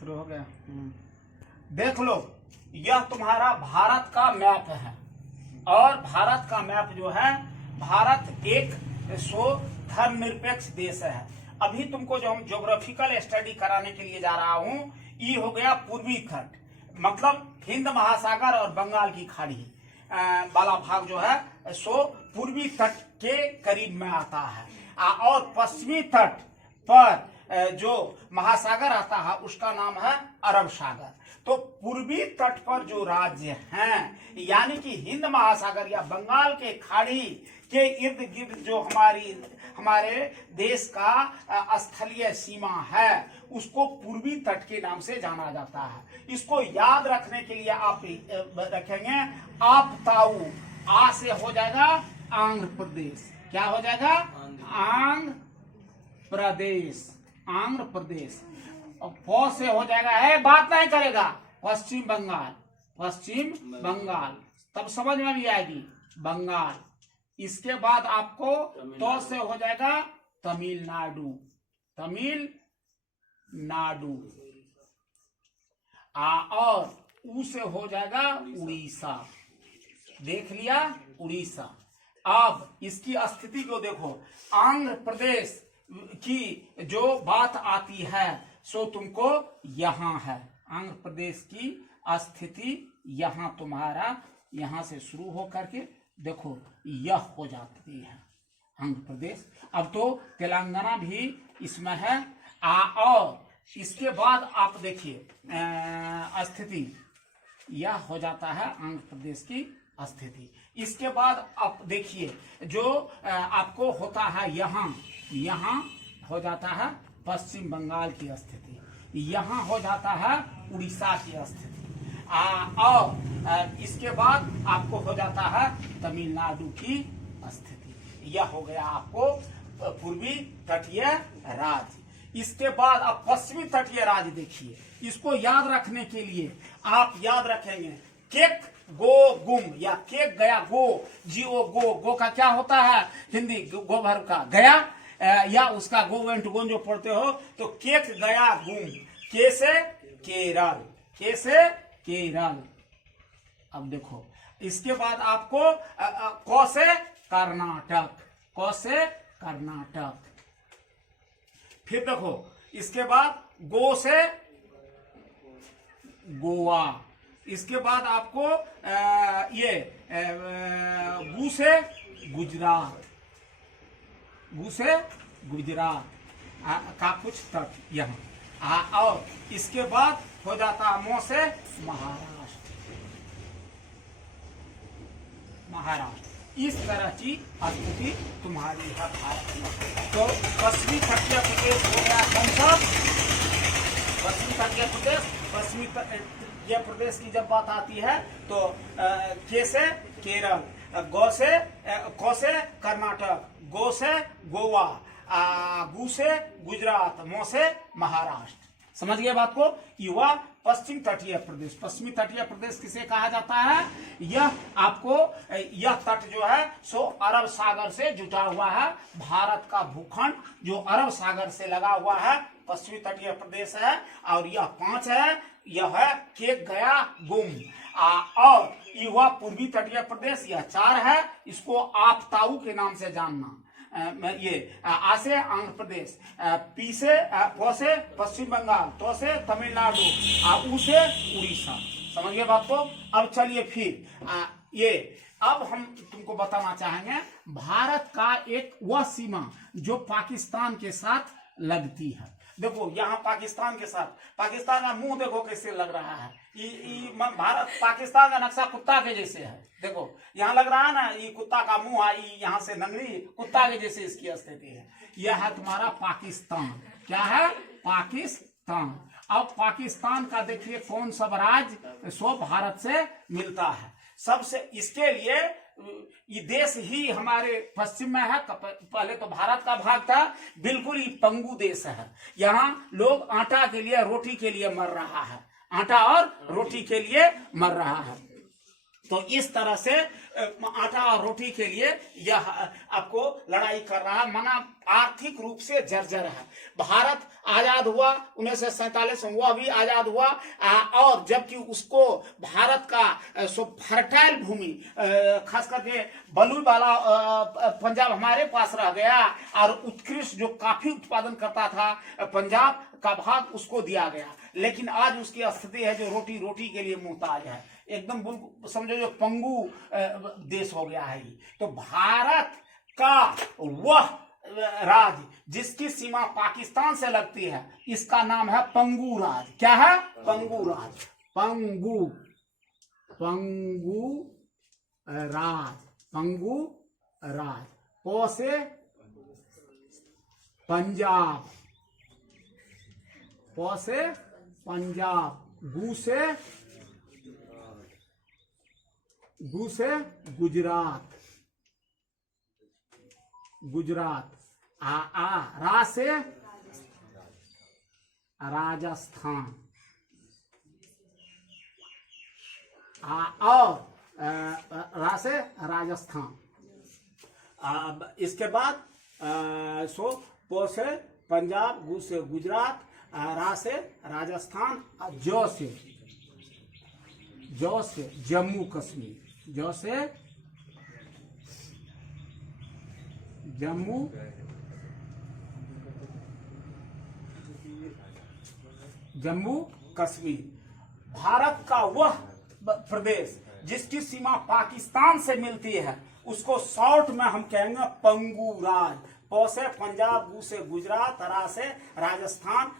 शुरू हो गया। देख लो, यह तुम्हारा भारत का मैप है और भारत का मैप जो है, भारत एक धर्मनिरपेक्ष देश है। अभी तुमको जो हम ज्योग्राफिकल स्टडी कराने के लिए जा रहा हूं, ये हो गया पूर्वी तट, मतलब हिंद महासागर और बंगाल की खाड़ी वाला भाग जो है सो पूर्वी तट के करीब में आता है। और पश्चिमी तट पर जो महासागर आता है उसका नाम है अरब सागर। तो पूर्वी तट पर जो राज्य हैं, यानी कि हिंद महासागर या बंगाल के खाड़ी के इर्द गिर्द जो हमारे देश का स्थलीय सीमा है, उसको पूर्वी तट के नाम से जाना जाता है। इसको याद रखने के लिए आप रखेंगे आपताऊ, आ से हो जाएगा आंध्र प्रदेश। क्या हो जाएगा? आंध्र प्रदेश, आंध्र प्रदेश। और प से हो जाएगा, है बात नहीं करेगा, पश्चिम बंगाल, पश्चिम बंगाल, तब समझ में भी आएगी, बंगाल। इसके बाद आपको तो से हो जाएगा तमिलनाडु, तमिलनाडु। और ऊ से हो जाएगा उड़ीसा। देख लिया, उड़ीसा। अब इसकी स्थिति को देखो, आंध्र प्रदेश की जो बात आती है सो तुमको यहाँ है, आंध्र प्रदेश की स्थिति यहाँ तुम्हारा, यहाँ से शुरू हो करके देखो यह हो जाती है आंध्र प्रदेश। अब तो तेलंगाना भी इसमें है। और इसके बाद आप देखिए स्थिति यह हो जाता है आंध्र प्रदेश की स्थिति। इसके बाद आप देखिए जो आपको होता है यहाँ, यहाँ हो जाता है पश्चिम बंगाल की स्थिति, यहाँ हो जाता है उड़ीसा की स्थिति। और इसके बाद आपको हो जाता है तमिलनाडु की स्थिति। यह हो गया आपको पूर्वी तटीय राज्य। इसके बाद आप पश्चिमी तटीय राज्य देखिए। इसको याद रखने के लिए आप याद रखेंगे केक गो गुम, या केक गया गो, जीओ गो। गो का क्या होता है हिंदी? गोबर का गया, या उसका गो एंड गोन जो पढ़ते हो तो केक गया गुम। के से केरल, के से केरल। अब देखो इसके बाद आपको क से कर्नाटक, क से कर्नाटक। फिर देखो इसके बाद गो से गोवा। इसके बाद आपको गु से गुजरात, गु से गुजरात का कुछ तट यहाँ। और इसके बाद हो जाता मो से महाराष्ट्र, महाराष्ट्र। इस तरह की स्थिति तुम्हारी है भारत में। तो पश्चिमी तटीय प्रदेश हो गया कौन सा? पश्चिमी तटीय प्रदेश। पश्चिमी तटीय प्रदेश की जब बात आती है तो के से केरल, गो से को से कर्नाटक, गो से गोवा, गु से गुजरात, मो से महाराष्ट्र। समझ गए बात को? युवा पश्चिम तटीय प्रदेश। पश्चिमी तटीय प्रदेश किसे कहा जाता है? यह आपको यह तट जो है सो अरब सागर से जुटा हुआ है। भारत का भूखंड जो अरब सागर से लगा हुआ है पश्चिमी तटीय प्रदेश है। और यह 5 है, यह है केक गया गुम। और युवा पूर्वी तटीय प्रदेश, यह 4 है। इसको आपताऊ के नाम से जानना। ये आ से आंध्र प्रदेश, पी से प से पश्चिम बंगाल, तो से तमिलनाडु, उ से उड़ीसा। समझ गए बात को? अब चलिए फिर ये अब हम तुमको बताना चाहेंगे भारत का एक वह सीमा जो पाकिस्तान के साथ लगती है। देखो यहाँ पाकिस्तान के साथ, पाकिस्तान का मुंह देखो कैसे लग रहा है। भारत पाकिस्तान का नक्शा कुत्ता के जैसे है। देखो यहाँ लग रहा है ना, ये कुत्ता का मुंह है, यहाँ से नंगरी कुत्ता के जैसे इसकी स्थिति है। यह है तुम्हारा पाकिस्तान। क्या है? पाकिस्तान। अब पाकिस्तान का देखिए कौन सा राज्य सो भारत से मिलता है सबसे। इसके लिए ये देश ही हमारे पश्चिम में है। पहले तो भारत का भाग था, बिल्कुल ही पंगु देश है। यहाँ लोग आटा के लिए, रोटी के लिए मर रहा है, आटा और रोटी के लिए मर रहा है। तो इस तरह से आटा और रोटी के लिए यह आपको लड़ाई कर रहा है। माना आर्थिक रूप से जर्जर है। भारत आजाद हुआ 1947 में, वह भी आजाद हुआ, और जबकि उसको भारत का सो फर्टाइल भूमि खास करके बलूई वाला पंजाब हमारे पास रह गया, और उत्कृष्ट जो काफी उत्पादन करता था पंजाब का भाग उसको दिया गया। लेकिन आज उसकी स्थिति है जो रोटी रोटी के लिए मुहताज है, एकदम समझो जो पंगु देश हो गया है। तो भारत का वह राज्य जिसकी सीमा पाकिस्तान से लगती है, इसका नाम है पंगु राज। क्या है? पंगु राज। पंगु पंगु राज, पंगु राज। प से पंजाब, प से पंजाब, गु से गुजरात, गुजरात। रा से राजस्थान, और रा से राजस्थान। इसके बाद सो प से पंजाब, गु से गुजरात, रा से राजस्थान, जो से जम्मू कश्मीर, जो से जम्मू कश्मीर। भारत का वह प्रदेश जिसकी सीमा पाकिस्तान से मिलती है, उसको शॉर्ट में हम कहेंगे पंगु राज। प से पंजाब, गु से गुजरात, रा से राजस्थान,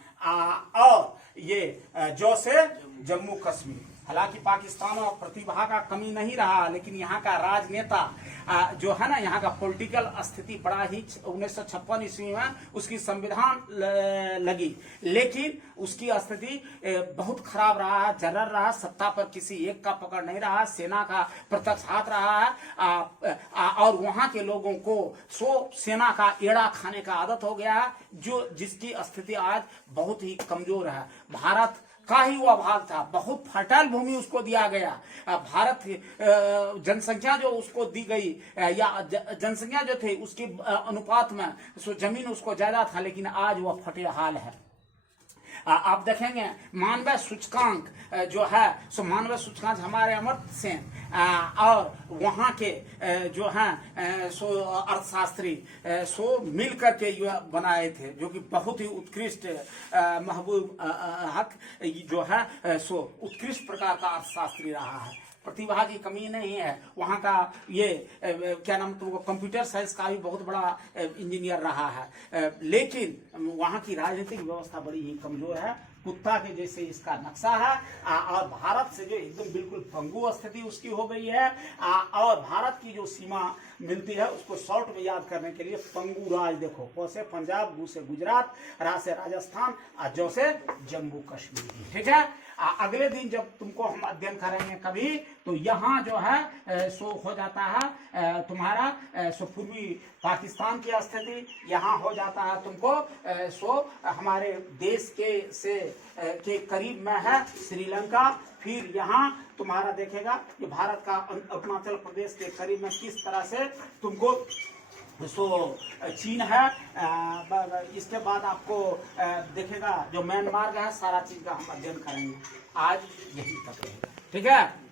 और ये जो से जम्मू कश्मीर। हालांकि पाकिस्तान में प्रतिभा का कमी नहीं रहा, लेकिन यहाँ का राजनेता जो है ना, यहाँ का पॉलिटिकल स्थिति बड़ा ही 1956 ईस्वी में उसकी संविधान लगी, लेकिन उसकी स्थिति बहुत खराब रहा, जर्जर रहा, सत्ता पर किसी एक का पकड़ नहीं रहा, सेना का प्रत्यक्ष हाथ रहा है, और वहाँ के लोगों को सेना का एड़ा खाने का आदत हो गया है, जो जिसकी स्थिति आज बहुत ही कमजोर है। भारत का ही वह भाग था, बहुत फर्टाइल भूमि उसको दिया गया। भारत जनसंख्या जो उसको दी गई, या जनसंख्या जो थे उसके अनुपात में जमीन उसको ज्यादा था, लेकिन आज वह फटे हाल है। आप देखेंगे मानवीय सूचकांक जो है, सो मानवीय सूचकांक हमारे अमर्त्य सेन और वहाँ के जो हैं सो अर्थशास्त्री सो मिलकर के बनाए थे, जो कि बहुत ही उत्कृष्ट महबूब हक जो है सो उत्कृष्ट प्रकार का अर्थशास्त्री रहा है। प्रतिभा की कमी नहीं है। वहाँ का ये क्या नाम, तुमको कंप्यूटर साइंस का भी बहुत बड़ा इंजीनियर रहा है, लेकिन वहाँ की राजनीतिक व्यवस्था बड़ी ही कमजोर है, कुत्ता के जैसे इसका नक्शा है। और भारत से जो एकदम बिल्कुल पंगु स्थिति उसकी हो गई है। और भारत की जो सीमा मिलती है उसको शॉर्ट में याद करने के लिए पंगु राज देखो, प से पंजाब, गु से गुजरात, रा से राजस्थान, और जो से जम्मू कश्मीर। ठीक है, अगले दिन जब तुमको हम अध्ययन करेंगे कभी, तो यहाँ जो है सो हो जाता है तुम्हारा सो पूर्वी पाकिस्तान की स्थिति, यहाँ हो जाता है तुमको सो हमारे देश के करीब में है श्रीलंका। फिर यहाँ तुम्हारा देखेगा कि भारत का अरुणाचल प्रदेश के करीब में किस तरह से तुमको सो चीन है। इसके बाद आपको देखेगा जो म्यांमार का है, सारा चीज का हम अध्ययन करेंगे। आज यही तक रहेगा। ठीक है।